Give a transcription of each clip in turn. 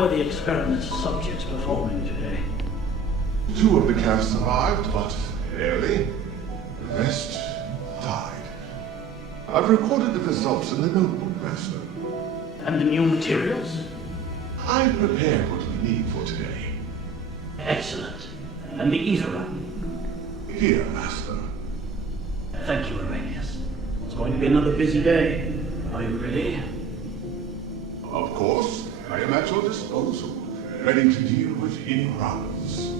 how are the experiment's subjects performing today? 2 of the cast survived, but barely. The rest died. I've recorded the results in the notebook, Master. And the new materials? I've prepared what we need for today. Excellent. And the ether? Here, Master. Thank you, Arrhenius. It's going to be another busy day. Are you ready? Of course, I am at your disposal, ready to deal with any problems.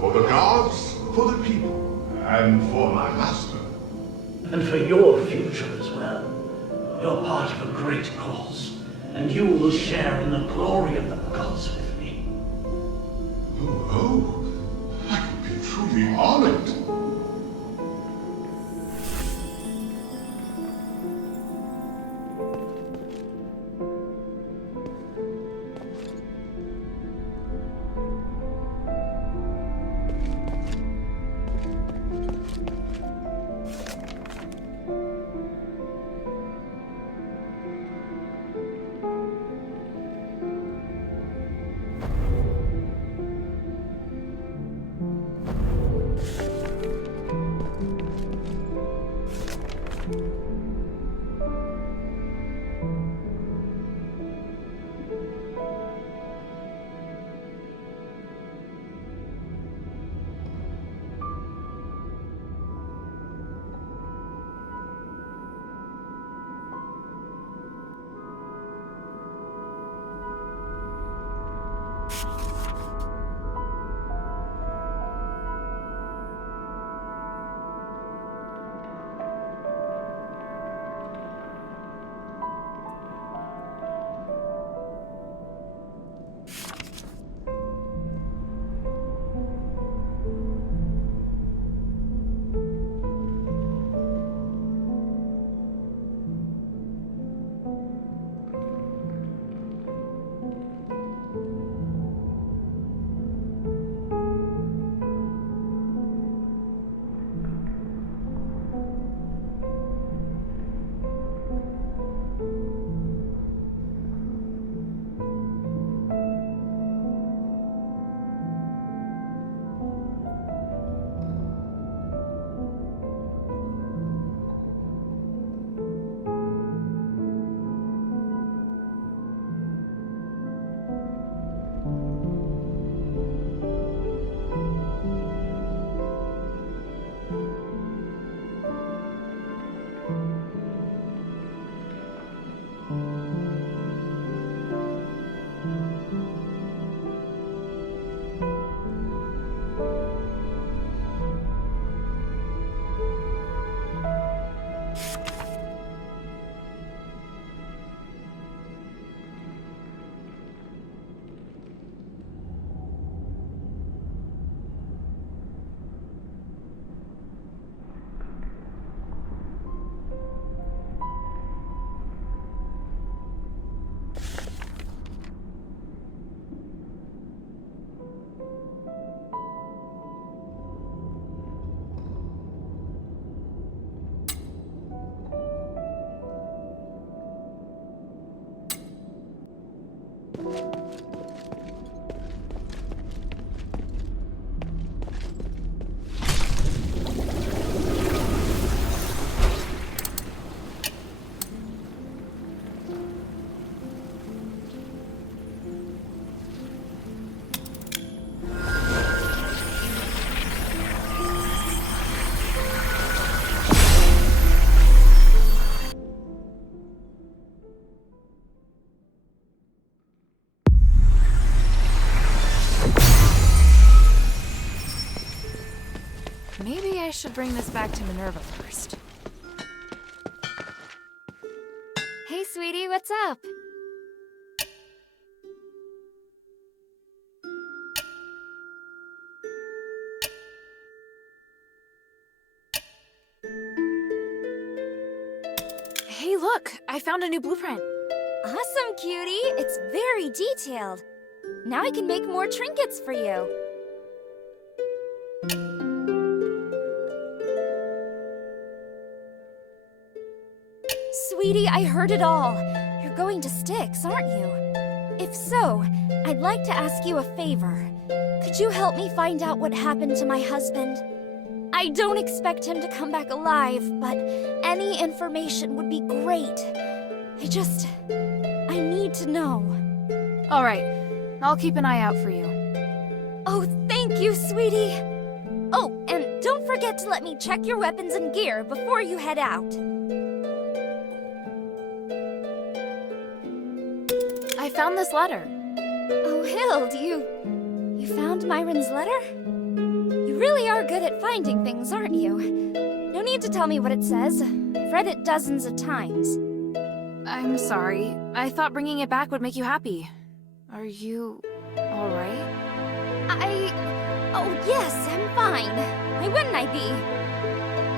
For the gods, for the people, and for my master. And for your future as well. You're part of a great cause, and you will share in the glory of the gods with me. Oh, I would be truly honored. Maybe I should bring this back to Minerva first. Hey, sweetie, what's up? Hey, look! I found a new blueprint. Awesome, cutie! It's very detailed. Now I can make more trinkets for you. Sweetie, I heard it all. You're going to Styx, aren't you? If so, I'd like to ask you a favor. Could you help me find out what happened to my husband? I don't expect him to come back alive, but any information would be great. I need to know. All right, I'll keep an eye out for you. Oh, thank you, sweetie. Oh, and don't forget to let me check your weapons and gear before you head out. I found this letter. Oh, Hild, you found Myron's letter? You really are good at finding things, aren't you? No need to tell me what it says. I've read it dozens of times. I'm sorry. I thought bringing it back would make you happy. Are you alright? Oh, yes, I'm fine. Why wouldn't I be?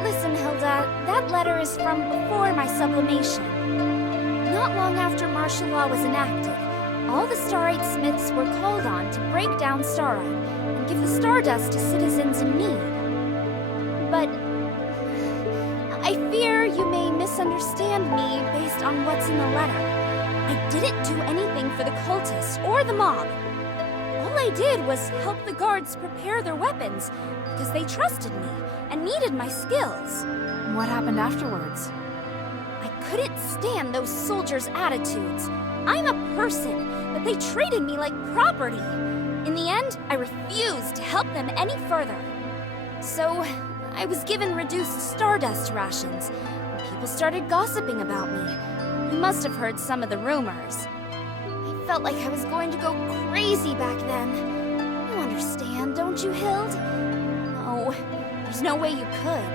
Listen, Hilda, that letter is from before my sublimation. Not long after martial law was enacted, all the Starite Smiths were called on to break down Starite and give the Stardust to citizens in need. But I fear you may misunderstand me based on what's in the letter. I didn't do anything for the cultists or the mob. All I did was help the guards prepare their weapons because they trusted me and needed my skills. What happened afterwards? I couldn't stand those soldiers' attitudes. I'm a person, but they treated me like property. In the end, I refused to help them any further. So, I was given reduced Stardust rations. People started gossiping about me. You must have heard some of the rumors. I felt like I was going to go crazy back then. You understand, don't you, Hild? No, there's no way you could.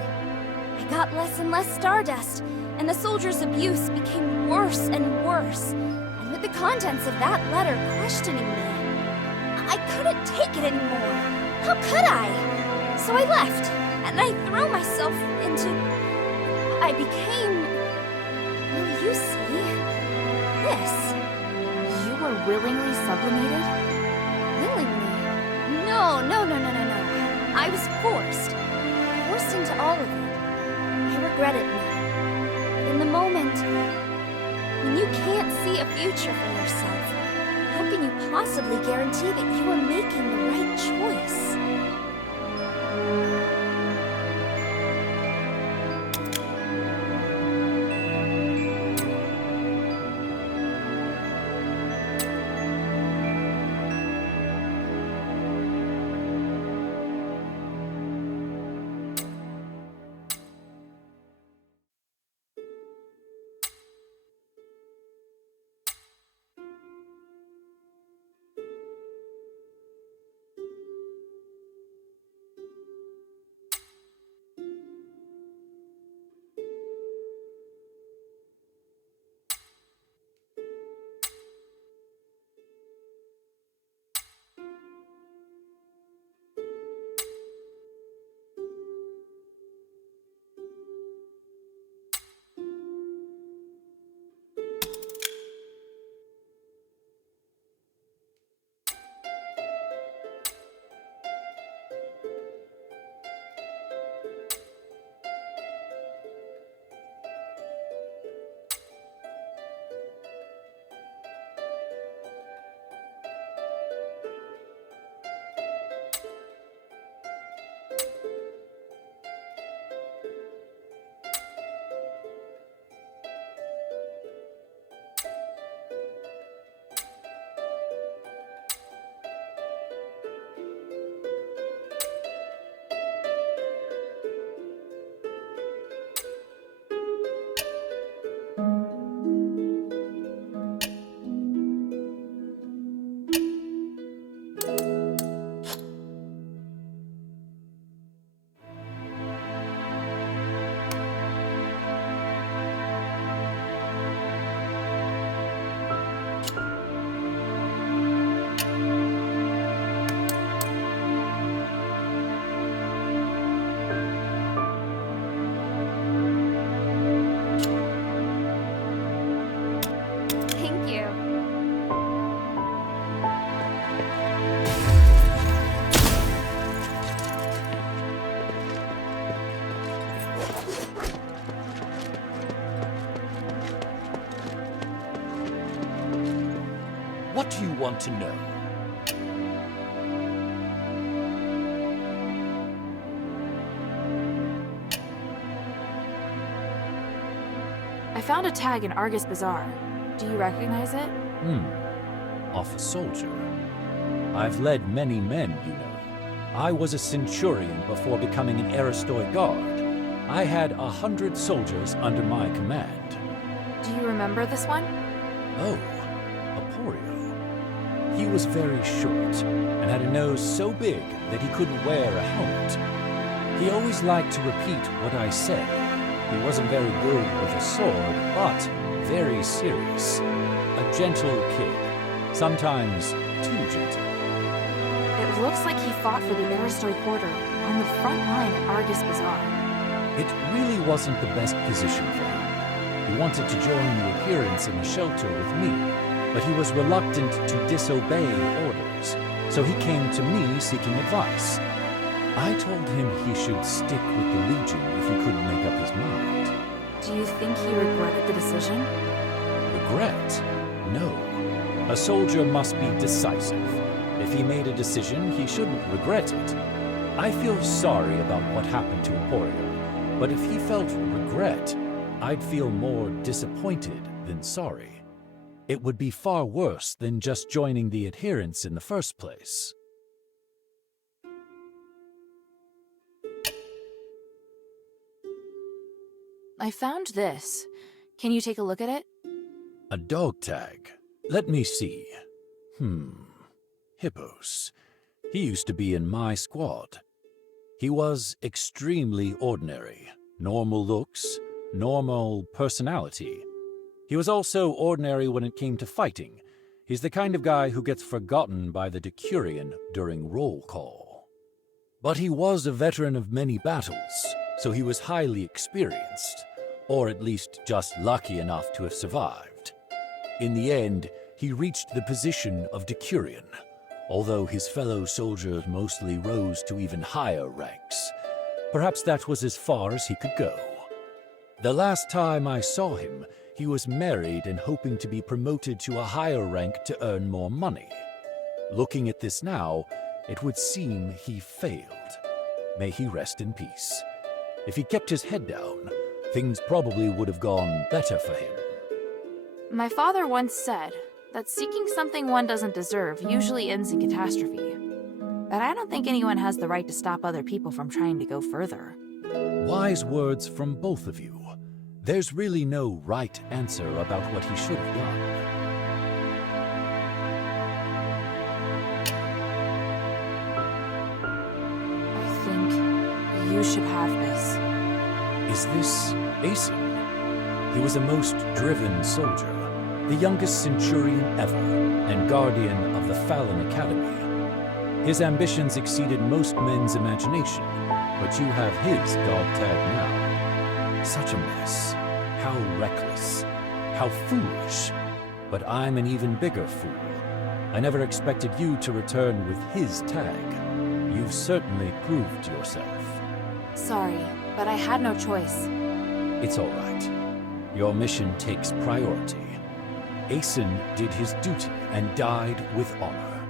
I got less and less Stardust, and the soldiers' abuse became worse and worse. And with the contents of that letter questioning me, I couldn't take it anymore. How could I? So I left, and I threw myself into... I became... Well, you see... this. You were willingly sublimated? Willingly? No. I was forced. Forced into all of it. I regret it now. But in the moment, when you can't see a future for yourself, how can you possibly guarantee that you are making the right choice? want to know. I found a tag in Argus Bazaar. Do you recognize it? Off a soldier. I've led many men, you know. I was a centurion before becoming an Aristoi guard. I had 100 soldiers under my command. Do you remember this one? Oh, Aporio. He was very short and had a nose so big that he couldn't wear a helmet. He always liked to repeat what I said. He wasn't very good with a sword, but very serious. A gentle kid, sometimes too gentle. It looks like he fought for the Aristoi Quarter on the front line at Argus Bazaar. It really wasn't the best position for him. He wanted to join the adherents in the shelter with me, but he was reluctant to disobey orders, so he came to me seeking advice. I told him he should stick with the Legion if he couldn't make up his mind. Do you think he regretted the decision? Regret? No. A soldier must be decisive. If he made a decision, he shouldn't regret it. I feel sorry about what happened to Emporio, but if he felt regret, I'd feel more disappointed than sorry. It would be far worse than just joining the adherents in the first place. I found this. Can you take a look at it? A dog tag. Let me see. Hippos. He used to be in my squad. He was extremely ordinary. Normal looks, normal personality. He was also ordinary when it came to fighting. He's the kind of guy who gets forgotten by the Decurion during roll call. But he was a veteran of many battles, so he was highly experienced, or at least just lucky enough to have survived. In the end, he reached the position of Decurion, although his fellow soldiers mostly rose to even higher ranks. Perhaps that was as far as he could go. The last time I saw him, he was married and hoping to be promoted to a higher rank to earn more money. Looking at this now, it would seem he failed. May he rest in peace. If he kept his head down, things probably would have gone better for him. My father once said that seeking something one doesn't deserve usually ends in catastrophe. But I don't think anyone has the right to stop other people from trying to go further. Wise words from both of you. There's really no right answer about what he should have done. I think you should have this. Is this Aeson? He was a most driven soldier, the youngest centurion ever, and guardian of the Fallon Academy. His ambitions exceeded most men's imagination, but you have his dog tag now. Such a mess. How reckless. How foolish. But I'm an even bigger fool. I never expected you to return with his tag. You've certainly proved yourself. Sorry, but I had no choice. It's all right. Your mission takes priority. Aeson did his duty and died with honor.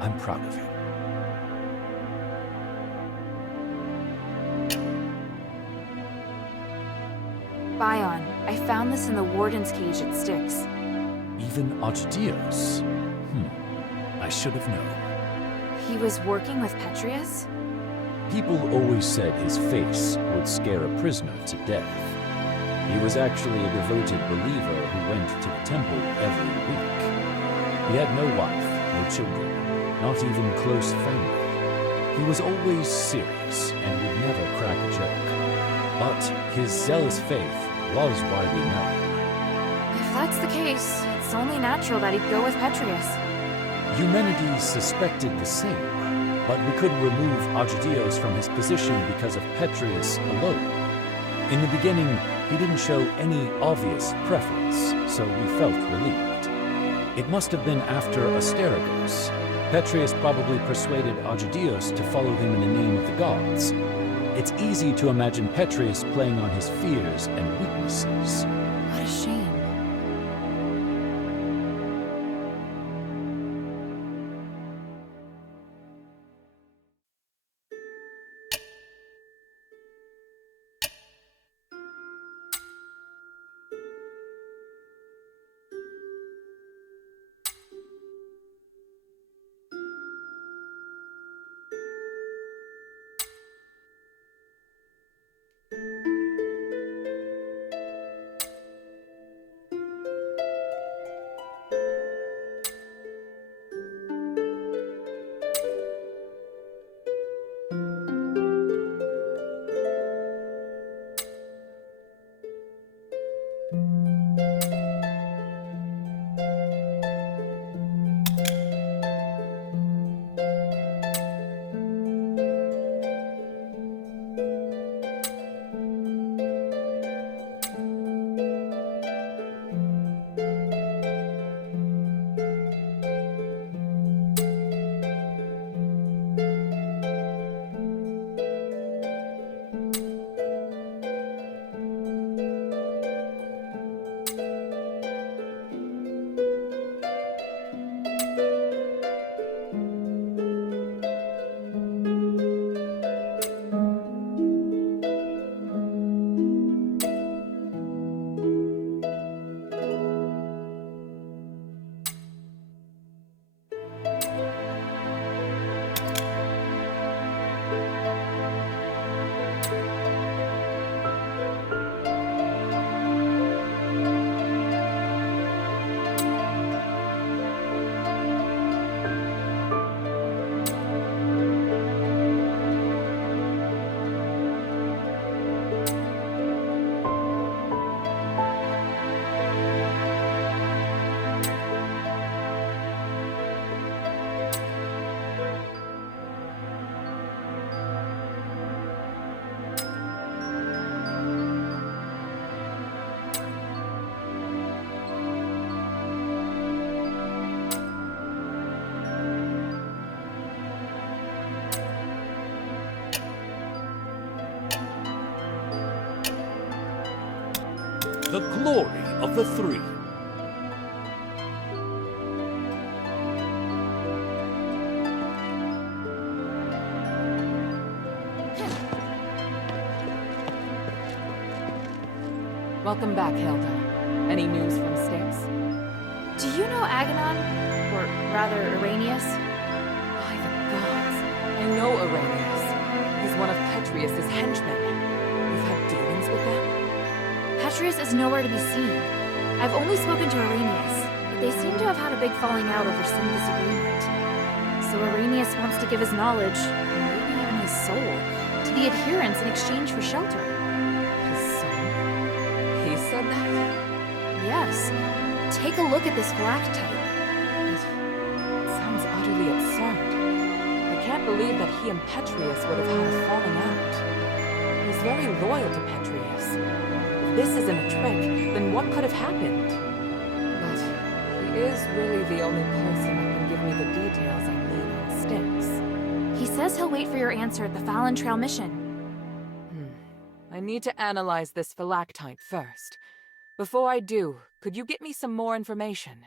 I'm proud of him. Bion, I found this in the Warden's cage at Styx. Even Asterigos. I should have known. He was working with Petrius? People always said his face would scare a prisoner to death. He was actually a devoted believer who went to the temple every week. He had no wife, no children, not even close family. He was always serious and would never crack a joke. But his zealous faith was widely known. If that's the case, it's only natural that he'd go with Petrius. Eumenides suspected the same, but we couldn't remove Agidios from his position because of Petrius alone. In the beginning, he didn't show any obvious preference, so we felt relieved. It must have been after Asterigos. Petrius probably persuaded Agidios to follow him in the name of the gods. It's easy to imagine Petrius playing on his fears and weaknesses. What a shame. the glory of the three. Welcome back, Hilda. Any news from Styx? Do you know Aganon? Or rather, Arrhenius? By the gods. I know Asterigos. He's one of Petrius's henchmen. You've had dealings with them? Petrius is nowhere to be seen. I've only spoken to Arrhenius, but they seem to have had a big falling out over some disagreement. So Arrhenius wants to give his knowledge, maybe even his soul, to the adherents in exchange for shelter. His son? He said that? Yes. Take a look at this phylactite. It sounds utterly absurd. I can't believe that he and Petrius would have had a falling out. He's very loyal to Petrius. If this isn't a trick, then what could have happened? But he is really the only person that can give me the details I need on Styx. He says he'll wait for your answer at the Fallon Trail mission. I need to analyze this phylactite first. Before I do, could you get me some more information?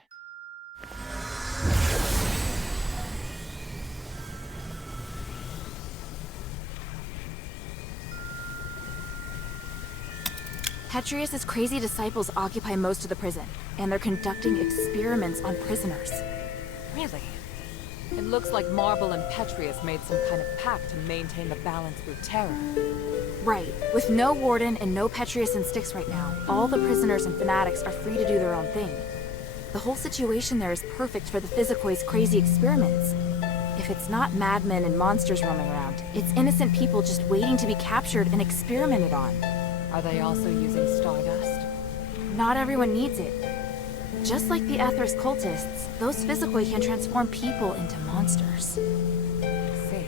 Petrius's crazy disciples occupy most of the prison, and they're conducting experiments on prisoners. Really? It looks like Marble and Petrius made some kind of pact to maintain the balance through terror. Right. With no warden and no Petrius and Styx right now, all the prisoners and fanatics are free to do their own thing. The whole situation there is perfect for the Physikoi's crazy experiments. If it's not madmen and monsters roaming around, it's innocent people just waiting to be captured and experimented on. Are they also using stardust? Not everyone needs it. Just like the Aethers cultists, those Physicoi can transform people into monsters. See.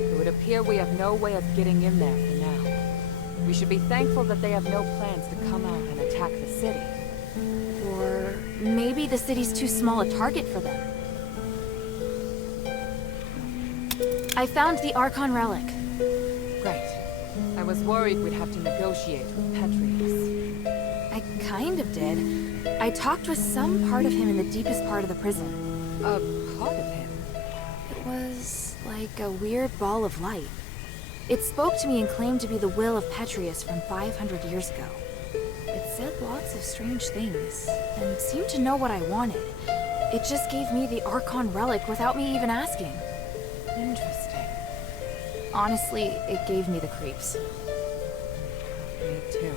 It would appear we have no way of getting in there for now. We should be thankful that they have no plans to come out and attack the city. Or maybe the city's too small a target for them. I found the Archon relic. Great. I was worried we'd have to negotiate with Petrius. I kind of did. I talked with some part of him in the deepest part of the prison. A part of him? It was like a weird ball of light. It spoke to me and claimed to be the will of Petrius from 500 years ago. It said lots of strange things, and seemed to know what I wanted. It just gave me the Archon relic without me even asking. Interesting. Honestly, it gave me the creeps. Me too.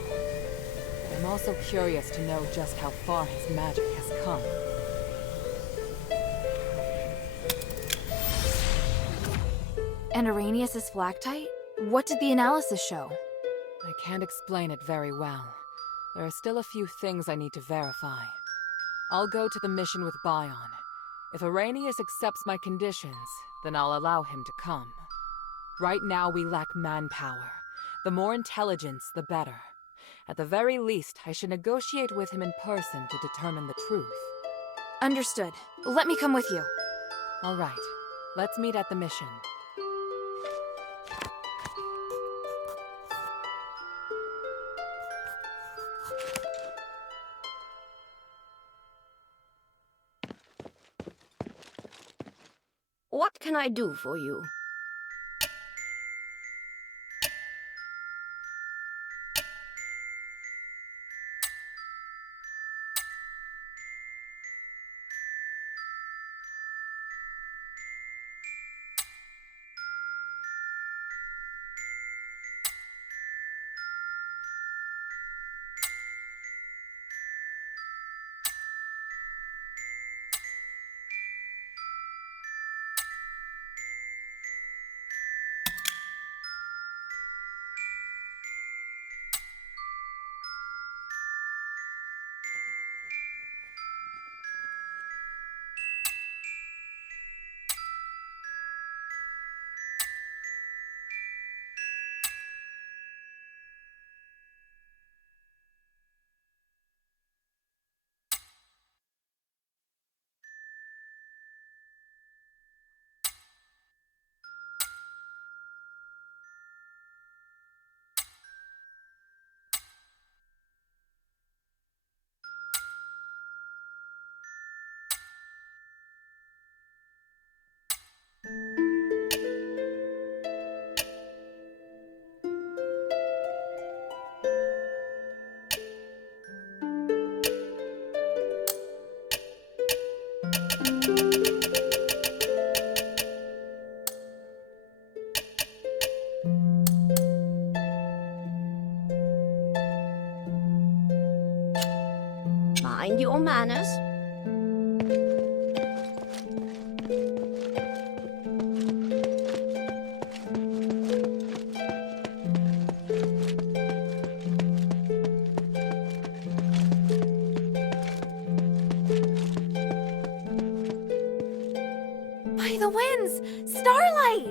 I'm also curious to know just how far his magic has come. And Arrhenius' phylactite? What did the analysis show? I can't explain it very well. There are still a few things I need to verify. I'll go to the mission with Bion. If Arrhenius accepts my conditions, then I'll allow him to come. Right now we lack manpower. The more intelligence, the better. At the very least, I should negotiate with him in person to determine the truth. Understood. Let me come with you. All right. Let's meet at the mission. What can I do for you? All manners. By the winds! Starlight!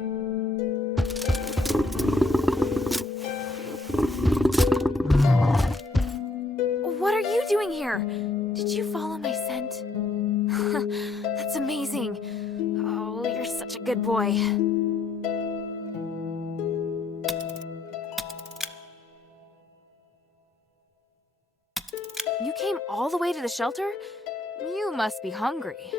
What are you doing here? Did you follow my scent? That's amazing. Oh, you're such a good boy. You came all the way to the shelter? You must be hungry.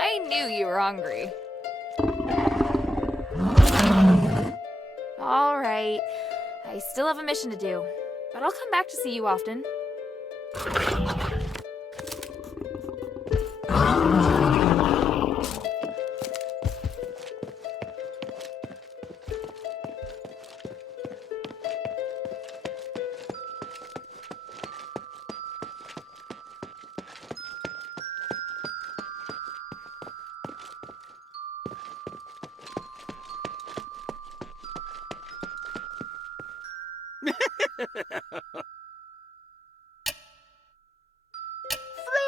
I knew you were hungry. All right. I still have a mission to do, but I'll come back to see you often.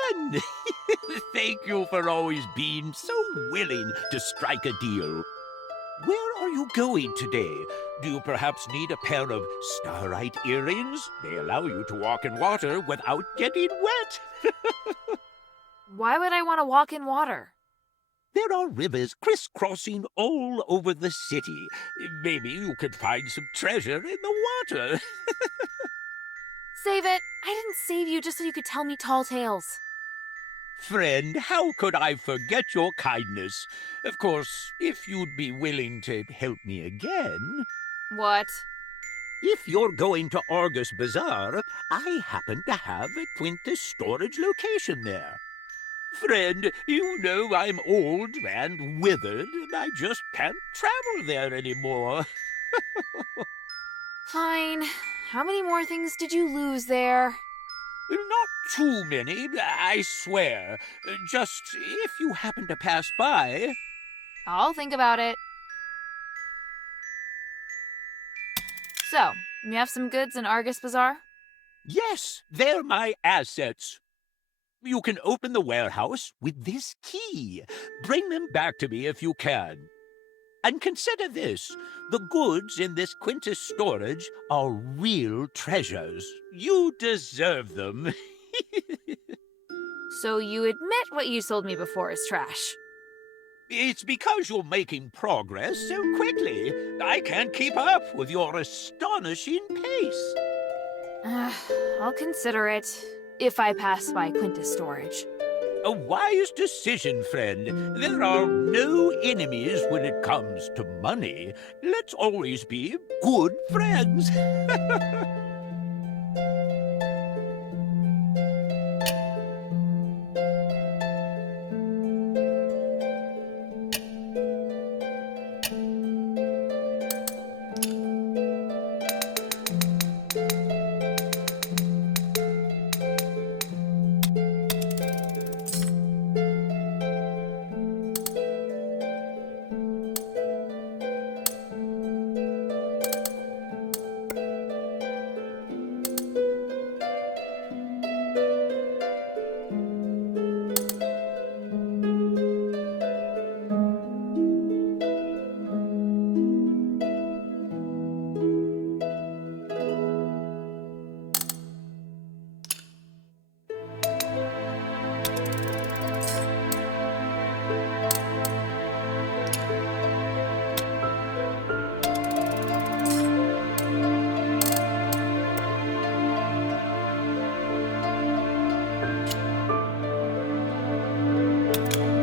Friend! Thank you for always being so willing to strike a deal. Where are you going today? Do you perhaps need a pair of starlight earrings? They allow you to walk in water without getting wet. Why would I want to walk in water? There are rivers crisscrossing all over the city. Maybe you could find some treasure in the water. Save it. I didn't save you just so you could tell me tall tales. Friend, how could I forget your kindness? Of course, if you'd be willing to help me again. What? If you're going to Argus Bazaar, I happen to have a Quintus storage location there. Friend, you know I'm old and withered, and I just can't travel there anymore. Fine. How many more things did you lose there? Not too many, I swear. Just if you happen to pass by. I'll think about it. So, you have some goods in Argus Bazaar? Yes, they're my assets. You can open the warehouse with this key. Bring them back to me if you can. And consider this. The goods in this Quintus storage are real treasures. You deserve them. So you admit what you sold me before is trash? It's because you're making progress so quickly. I can't keep up with your astonishing pace. I'll consider it, if I pass by Quintus storage. A wise decision, friend. There are no enemies when it comes to money. Let's always be good friends.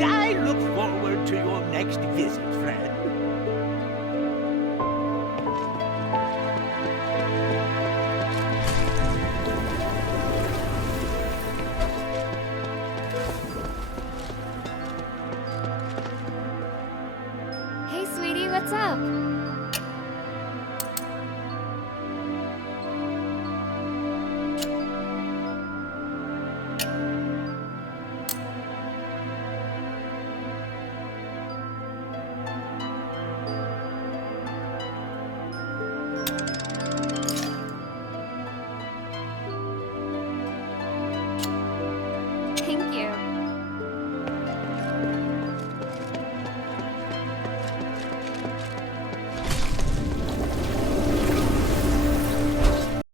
I look forward to your next visit, friend. Hey, sweetie, what's up?